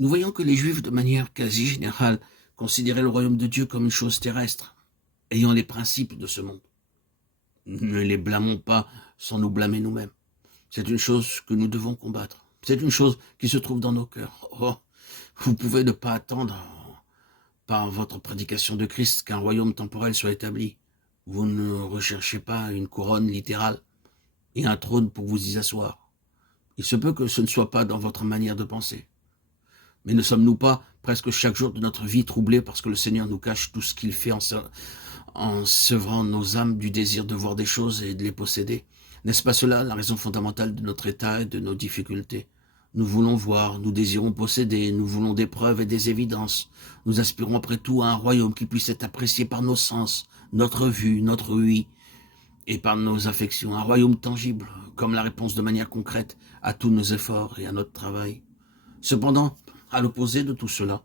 Nous voyons que les Juifs, de manière quasi générale, considéraient le royaume de Dieu comme une chose terrestre, ayant les principes de ce monde. Ne les blâmons pas sans nous blâmer nous-mêmes. C'est une chose que nous devons combattre. C'est une chose qui se trouve dans nos cœurs. Oh, vous pouvez ne pas attendre par votre prédication de Christ qu'un royaume temporel soit établi. Vous ne recherchez pas une couronne littérale et un trône pour vous y asseoir. Il se peut que ce ne soit pas dans votre manière de penser. Mais ne sommes-nous pas presque chaque jour de notre vie troublés parce que le Seigneur nous cache tout ce qu'il fait en sevrant nos âmes du désir de voir des choses et de les posséder? N'est-ce pas cela la raison fondamentale de notre état et de nos difficultés? Nous voulons voir, nous désirons posséder, nous voulons des preuves et des évidences. Nous aspirons après tout à un royaume qui puisse être apprécié par nos sens, notre vue, notre ouïe, et par nos affections. Un royaume tangible, comme la réponse de manière concrète à tous nos efforts et à notre travail. Cependant, à l'opposé de tout cela,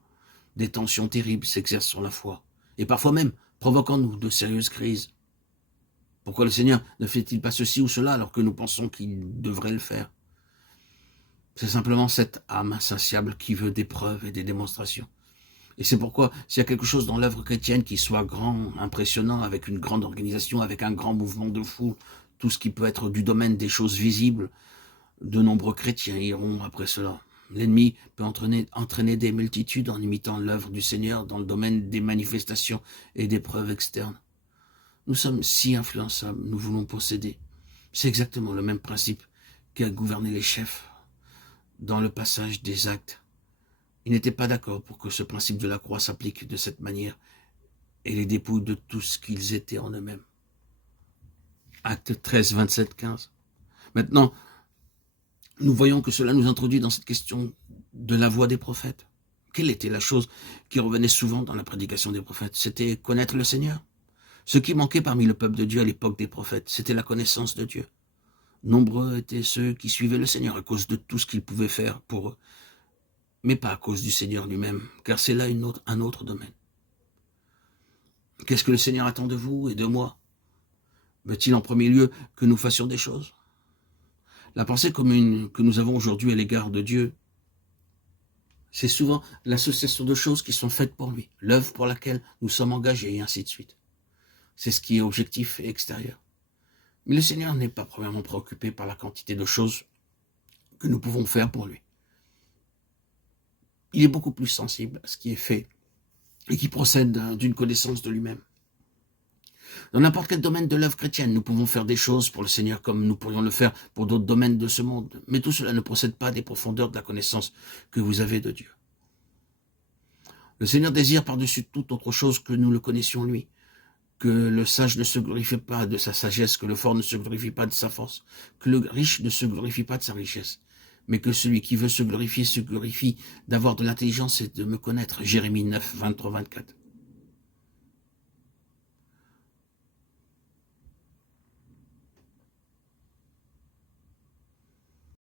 des tensions terribles s'exercent sur la foi, et parfois même provoquant-nous de sérieuses crises. Pourquoi le Seigneur ne fait-il pas ceci ou cela alors que nous pensons qu'il devrait le faire? C'est simplement cette âme insatiable qui veut des preuves et des démonstrations. Et c'est pourquoi, s'il y a quelque chose dans l'œuvre chrétienne qui soit grand, impressionnant, avec une grande organisation, avec un grand mouvement de foule, tout ce qui peut être du domaine des choses visibles, de nombreux chrétiens iront après cela. L'ennemi peut entraîner des multitudes en imitant l'œuvre du Seigneur dans le domaine des manifestations et des preuves externes. Nous sommes si influençables, nous voulons posséder. C'est exactement le même principe qui a gouverné les chefs dans le passage des actes. Ils n'étaient pas d'accord pour que ce principe de la croix s'applique de cette manière et les dépouille de tout ce qu'ils étaient en eux-mêmes. Acte 13, 27, 15. Maintenant, nous voyons que cela nous introduit dans cette question de la voix des prophètes. Quelle était la chose qui revenait souvent dans la prédication des prophètes? C'était connaître le Seigneur. Ce qui manquait parmi le peuple de Dieu à l'époque des prophètes, c'était la connaissance de Dieu. Nombreux étaient ceux qui suivaient le Seigneur à cause de tout ce qu'il pouvait faire pour eux, mais pas à cause du Seigneur lui-même, car c'est là un autre domaine. Qu'est-ce que le Seigneur attend de vous et de moi? Veut-il en premier lieu que nous fassions des choses? La pensée commune que nous avons aujourd'hui à l'égard de Dieu, c'est souvent l'association de choses qui sont faites pour lui, l'œuvre pour laquelle nous sommes engagés, et ainsi de suite. C'est ce qui est objectif et extérieur. Mais le Seigneur n'est pas premièrement préoccupé par la quantité de choses que nous pouvons faire pour lui. Il est beaucoup plus sensible à ce qui est fait et qui procède d'une connaissance de lui-même. Dans n'importe quel domaine de l'œuvre chrétienne, nous pouvons faire des choses pour le Seigneur comme nous pourrions le faire pour d'autres domaines de ce monde. Mais tout cela ne procède pas des profondeurs de la connaissance que vous avez de Dieu. Le Seigneur désire par-dessus toute autre chose que nous le connaissions lui. Que le sage ne se glorifie pas de sa sagesse, que le fort ne se glorifie pas de sa force, que le riche ne se glorifie pas de sa richesse, mais que celui qui veut se glorifie d'avoir de l'intelligence et de me connaître. Jérémie 9, 23, 24.